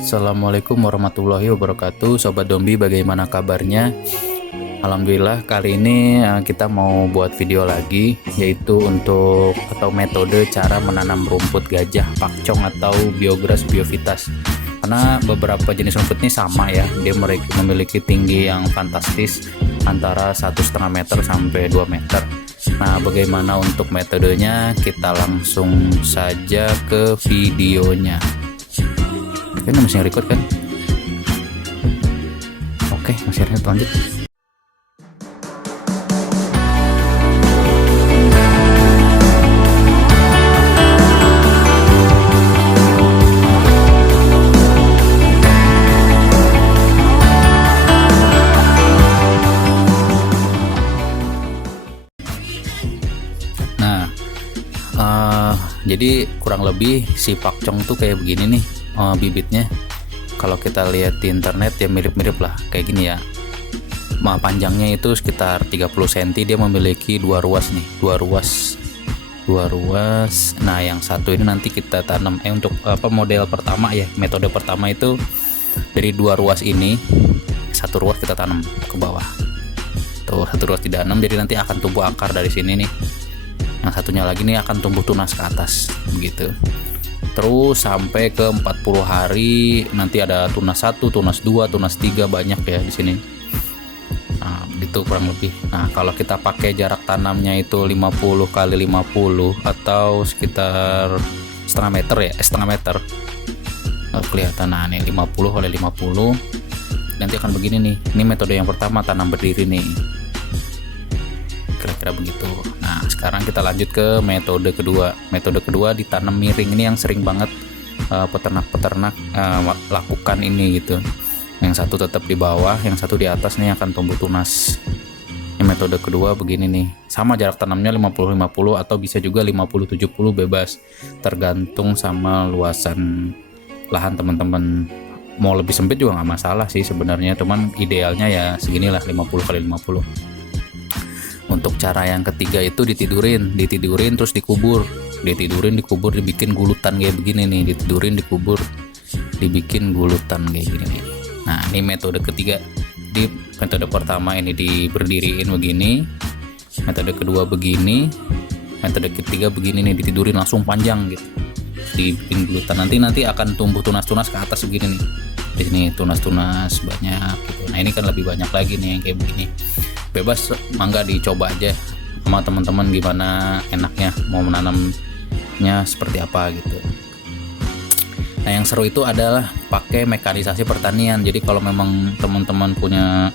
Assalamualaikum warahmatullahi wabarakatuh. Sobat Dombi, bagaimana kabarnya? Alhamdulillah, kali ini kita mau buat video lagi, yaitu untuk atau metode cara menanam rumput gajah pakcong atau biograss biovitas. Karena beberapa jenis rumput ini sama ya, dia memiliki tinggi yang fantastis antara 1,5 meter sampai 2 meter. Nah, bagaimana untuk metodenya? Kita langsung saja ke videonya. Ini masih record kan? Oke, masih record, lanjut. Nah, jadi kurang lebih si pakcong tuh kayak begini nih bibitnya. Kalau kita lihat di internet ya mirip-mirip lah kayak gini ya. Panjangnya itu sekitar 30 cm, dia memiliki dua ruas nih, dua ruas. Nah, yang satu ini nanti kita tanam untuk model pertama ya, metode pertama itu dari dua ruas ini, satu ruas kita tanam ke bawah. Tuh, satu ruas ditanam, jadi nanti akan tumbuh akar dari sini nih. Yang satunya lagi nih akan tumbuh tunas ke atas begitu. Terus sampai ke 40 hari nanti ada tunas 1, tunas 2, tunas 3, banyak ya di sini. Nah, begitu kurang lebih. Nah, kalau kita pakai jarak tanamnya itu 50 kali 50 atau sekitar setengah meter ya, setengah meter. Kelihatan, nah nih 50 kali 50 nanti akan begini nih. Ini metode yang pertama, tanam berdiri nih. Kira-kira begitu. Nah, sekarang kita lanjut ke metode kedua. Metode kedua ditanam miring. Ini yang sering banget peternak-peternak lakukan ini gitu. Yang satu tetap di bawah, yang satu di atas nih akan tumbuh tunas. Ini metode kedua begini nih. Sama jarak tanamnya 50-50 atau bisa juga 50-70, bebas. Tergantung sama luasan lahan teman-teman. Mau lebih sempit juga nggak masalah sih sebenarnya, cuman idealnya ya seginilah 50 kali 50. Untuk cara yang ketiga itu ditidurin terus dikubur, dibikin gulutan kayak begini nih, dikubur, dibikin gulutan kayak gini nih. Nah, ini metode ketiga. Di metode pertama ini diberdiriin begini, metode kedua begini, metode ketiga begini nih, ditidurin langsung panjang gitu, dibikin gulutan. Nanti akan tumbuh tunas-tunas ke atas begini nih. Di sini tunas-tunas banyak gitu. Nah, ini kan lebih banyak lagi nih yang kayak begini. Bebas, mangga dicoba aja sama teman-teman gimana enaknya mau menanamnya seperti apa gitu. Nah, yang seru itu adalah pakai mekanisasi pertanian. Jadi kalau memang teman-teman punya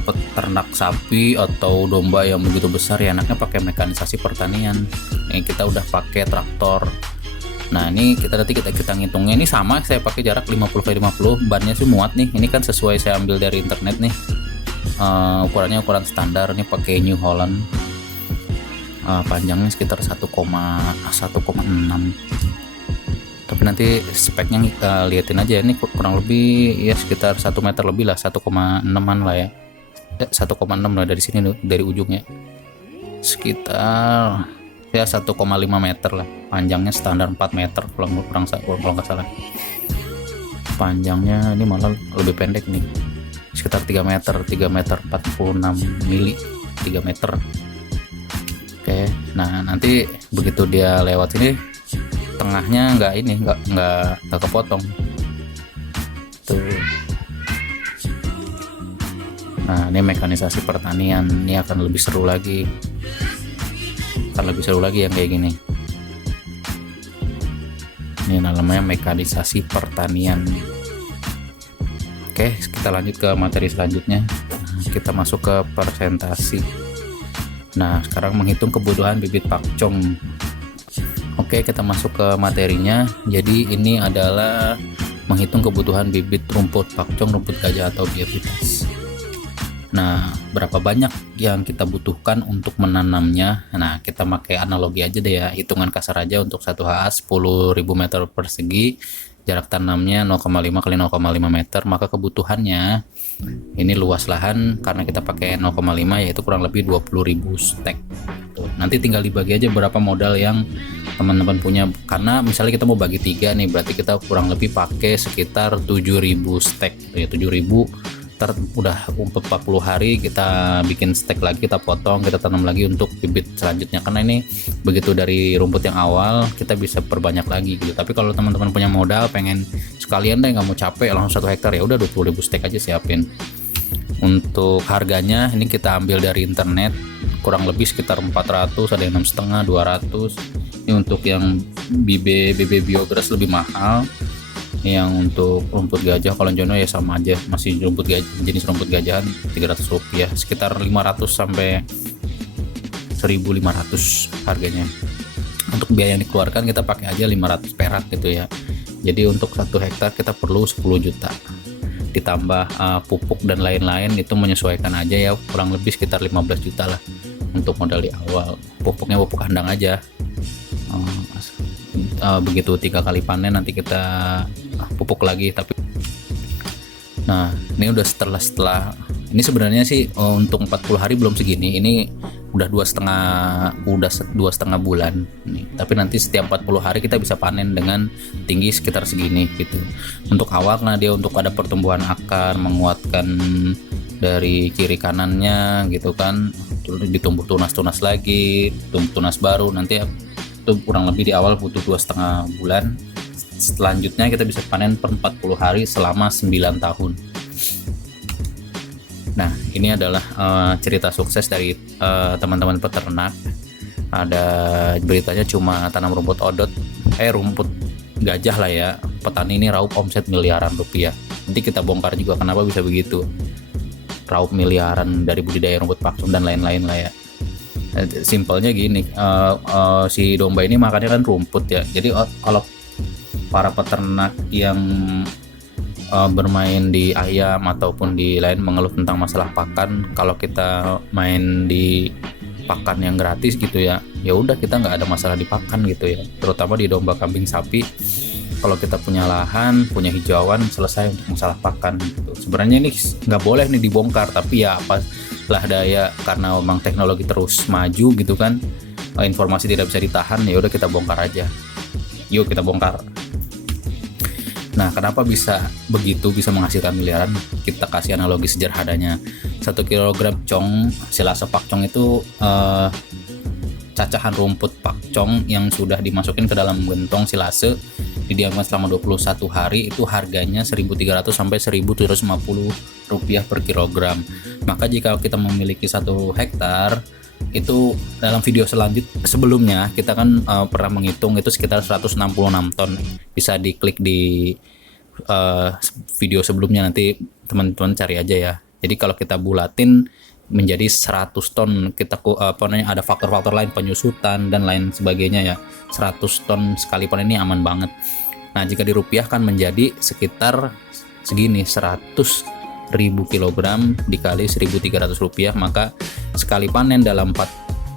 peternak sapi atau domba yang begitu besar ya, enaknya pakai mekanisasi pertanian. Ini kita udah pakai traktor. Nah, ini kita ngitungnya, ini sama saya pakai jarak 50x50, bannya sih muat nih. Ini kan sesuai saya ambil dari internet nih. Ukurannya ukuran standar, ini pakai New Holland. Panjangnya sekitar 1,6. Tapi nanti speknya liatin aja, ini kurang lebih ya sekitar 1 meter lebih lah, 1,6an lah ya. 1,6 lah dari sini, dari ujungnya sekitar ya 1,5 meter lah. Panjangnya standar 4 meter kalau nggak salah. Panjangnya ini malah lebih pendek nih, sekitar 3 meter 46 mili, 3 meter. Oke, nah nanti begitu dia lewat sini, tengahnya nggak kepotong tuh. Nah, ini mekanisasi pertanian, ini akan lebih seru lagi yang kayak gini. Ini namanya mekanisasi pertanian. Oke, kita lanjut ke materi selanjutnya. Kita masuk ke presentasi. Nah, sekarang menghitung kebutuhan bibit pakcong. Oke, kita masuk ke materinya. Jadi ini adalah menghitung kebutuhan bibit rumput pakcong, rumput gajah atau biovitas. Nah, berapa banyak yang kita butuhkan untuk menanamnya? Nah, kita pakai analogi aja deh ya, hitungan kasar aja. Untuk 1 ha 10.000 meter persegi, jarak tanamnya 0,5 kali 0,5 meter, maka kebutuhannya Ini luas lahan karena kita pakai 0,5 yaitu kurang lebih 20.000 stek. Tuh, nanti tinggal dibagi aja berapa modal yang teman-teman punya, karena misalnya kita mau bagi 3 nih, berarti kita kurang lebih pakai sekitar 7.000 stek ya. 7.000 udah 40 hari kita bikin stek lagi, kita potong, kita tanam lagi untuk bibit selanjutnya, karena ini begitu dari rumput yang awal kita bisa perbanyak lagi gitu. Tapi kalau teman-teman punya modal pengen sekalian deh, nggak mau capek langsung 1 hektar, ya udah 20.000 stek aja siapin. Untuk harganya ini kita ambil dari internet, kurang lebih sekitar 400, ada yang 6,5, 200. Ini untuk yang BB biograss lebih mahal. Yang untuk rumput gajah kolonjono ya sama aja, masih rumput gajah, jenis rumput gajahan, Rp300, sekitar 500 sampai 1.500 harganya. Untuk biaya yang dikeluarkan kita pakai aja 500 perak gitu ya. Jadi untuk 1 hektar kita perlu 10 juta. Ditambah pupuk dan lain-lain, itu menyesuaikan aja ya, kurang lebih sekitar 15 juta lah untuk modal di awal. Pupuknya pupuk kandang aja. Begitu 3 kali panen nanti kita pupuk lagi. Tapi nah ini udah setelah ini sebenarnya sih untuk 40 hari belum segini, ini udah 2,5 bulan nih. Tapi nanti setiap 40 hari kita bisa panen dengan tinggi sekitar segini gitu. Untuk awal karena dia untuk ada pertumbuhan akar, menguatkan dari kiri kanannya gitu kan, ditumbuh tunas lagi, tumbuh tunas baru, nanti itu kurang lebih di awal butuh 2,5 bulan. Selanjutnya kita bisa panen per 40 hari selama 9 tahun. Nah ini adalah cerita sukses dari teman-teman peternak. Ada beritanya cuma tanam rumput rumput gajah lah ya, petani ini raup omset miliaran rupiah. Nanti kita bongkar juga kenapa bisa begitu, raup miliaran dari budidaya rumput pakcom dan lain-lain lah ya. Simpelnya gini, si domba ini makannya kan rumput ya. Jadi kalau para peternak yang bermain di ayam ataupun di lain mengeluh tentang masalah pakan, kalau kita main di pakan yang gratis gitu ya, ya udah kita nggak ada masalah di pakan gitu ya. Terutama di domba, kambing, sapi, kalau kita punya lahan, punya hijauan, selesai untuk masalah pakan gitu. Sebenarnya ini nggak boleh nih dibongkar, tapi ya apalah daya, karena memang teknologi terus maju gitu kan, informasi tidak bisa ditahan, ya udah kita bongkar aja. Yuk kita bongkar. Nah kenapa bisa begitu, bisa menghasilkan miliaran? Kita kasih analogi sederhananya, 1 kilogram silase pakcong itu cacahan rumput pakcong yang sudah dimasukin ke dalam gentong silase, didiamkan selama 21 hari, itu harganya 1.300 sampai 1.750 rupiah per kilogram. Maka jika kita memiliki 1 hektar, itu dalam video sebelumnya kita kan pernah menghitung itu sekitar 166 ton. Bisa diklik di video sebelumnya, nanti teman-teman cari aja ya. Jadi kalau kita bulatin menjadi 100 ton, kita ada faktor-faktor lain, penyusutan dan lain sebagainya ya. 100 ton sekali panen ini aman banget. Nah jika dirupiahkan menjadi sekitar segini, 100.000 kilogram dikali 1.300 rupiah, maka sekali panen dalam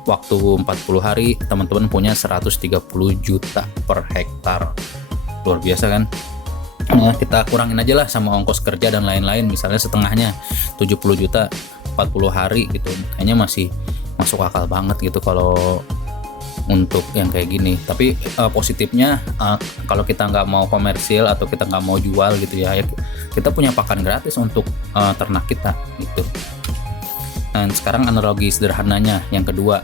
waktu 40 hari teman-teman punya 130 juta per hektar. Luar biasa kan? Nah, kita kurangin aja lah sama ongkos kerja dan lain-lain, misalnya setengahnya 70 juta 40 hari gitu, kayaknya masih masuk akal banget gitu kalau untuk yang kayak gini. Tapi positifnya kalau kita nggak mau komersil atau kita nggak mau jual gitu ya, kita punya pakan gratis untuk ternak kita gitu. Nah sekarang analogi sederhananya yang kedua,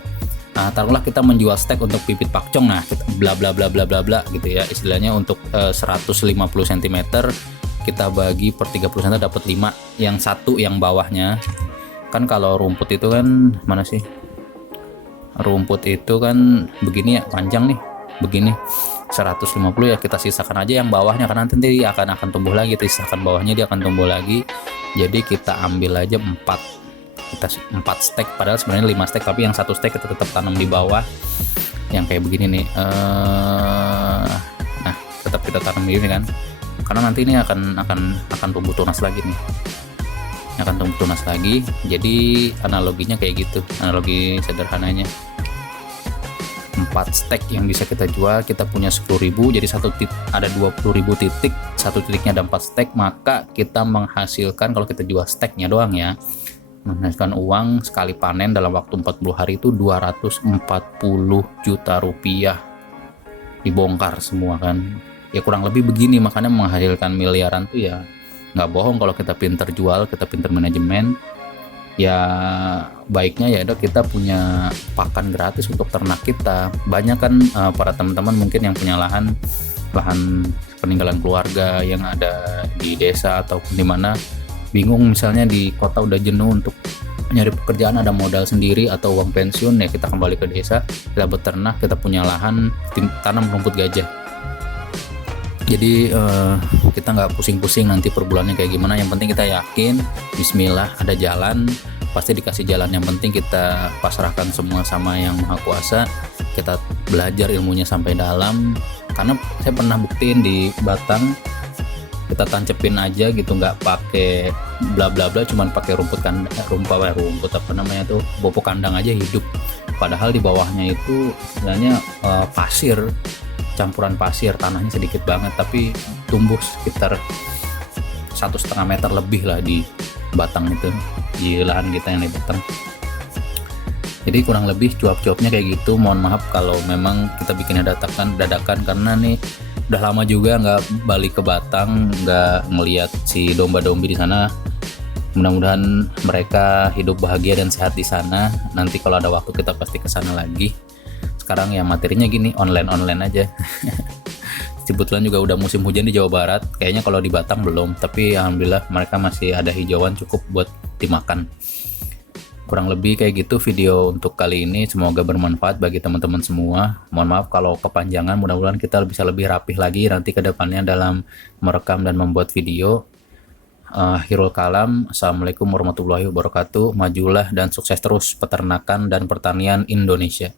taruhlah kita menjual stek untuk bibit pakcong, nah bla bla bla bla bla bla gitu ya, istilahnya untuk 150 cm kita bagi per 30 cm dapat 5, yang satu yang bawahnya kan, kalau rumput itu kan mana sih, rumput itu kan begini ya, panjang nih begini 150 ya, kita sisakan aja yang bawahnya karena nanti dia akan tumbuh lagi, kita sisakan bawahnya dia akan tumbuh lagi. Jadi kita ambil aja 4 stek, padahal sebenarnya 5 stek, tapi yang 1 stek kita tetap tanam di bawah yang kayak begini nih. Nah tetap kita tanam di sini kan, karena nanti ini akan tumbuh tunas lagi nih, akan tumbuh tunas lagi. Jadi analoginya kayak gitu, analogi sederhananya 4 4 stek yang bisa kita jual. Kita punya 10.000, jadi ada 20.000 titik, satu titiknya ada 4 stek, maka kita menghasilkan, kalau kita jual steknya doang ya, menghasilkan uang sekali panen dalam waktu 40 hari itu 240 juta rupiah. Dibongkar semua kan, ya kurang lebih begini. Makanya menghasilkan miliaran tuh ya nggak bohong kalau kita pinter jual, kita pinter manajemen. Ya baiknya ya dok, kita punya pakan gratis untuk ternak kita. Banyak kan para teman-teman mungkin yang punya lahan peninggalan keluarga yang ada di desa ataupun di mana, bingung misalnya di kota udah jenuh untuk nyari pekerjaan, ada modal sendiri atau uang pensiun, ya kita kembali ke desa, kita beternak, kita punya lahan, tanam rumput gajah. Jadi kita nggak pusing-pusing nanti per bulannya kayak gimana. Yang penting kita yakin, bismillah, ada jalan, pasti dikasih jalan. Yang penting kita pasrahkan semua sama yang maha kuasa, kita belajar ilmunya sampai dalam. Karena saya pernah buktiin di Batang, kita tancepin aja gitu, nggak pakai bla bla bla, cuman pakai rumput apa namanya tuh, pupuk kandang aja hidup. Padahal di bawahnya itu sebenarnya pasir, campuran pasir, tanahnya sedikit banget, tapi tumbuh sekitar 1,5 meter lebih lah di Batang itu, di lahan kita yang di Batang. Jadi kurang lebih cuap-cuapnya kayak gitu. Mohon maaf kalau memang kita bikinnya dadakan karena nih udah lama juga nggak balik ke Batang, nggak ngelihat si domba-dombi di sana. Mudah-mudahan mereka hidup bahagia dan sehat di sana. Nanti kalau ada waktu kita pasti ke sana lagi. Sekarang ya materinya gini, online aja. Kebetulan juga udah musim hujan di Jawa Barat. Kayaknya kalau di Batang belum, tapi alhamdulillah mereka masih ada hijauan cukup buat dimakan. Kurang lebih kayak gitu video untuk kali ini. Semoga bermanfaat bagi teman-teman semua. Mohon maaf kalau kepanjangan, mudah-mudahan kita bisa lebih rapih lagi nanti ke depannya dalam merekam dan membuat video. Akhirul kalam, assalamualaikum warahmatullahi wabarakatuh. Majulah dan sukses terus peternakan dan pertanian Indonesia.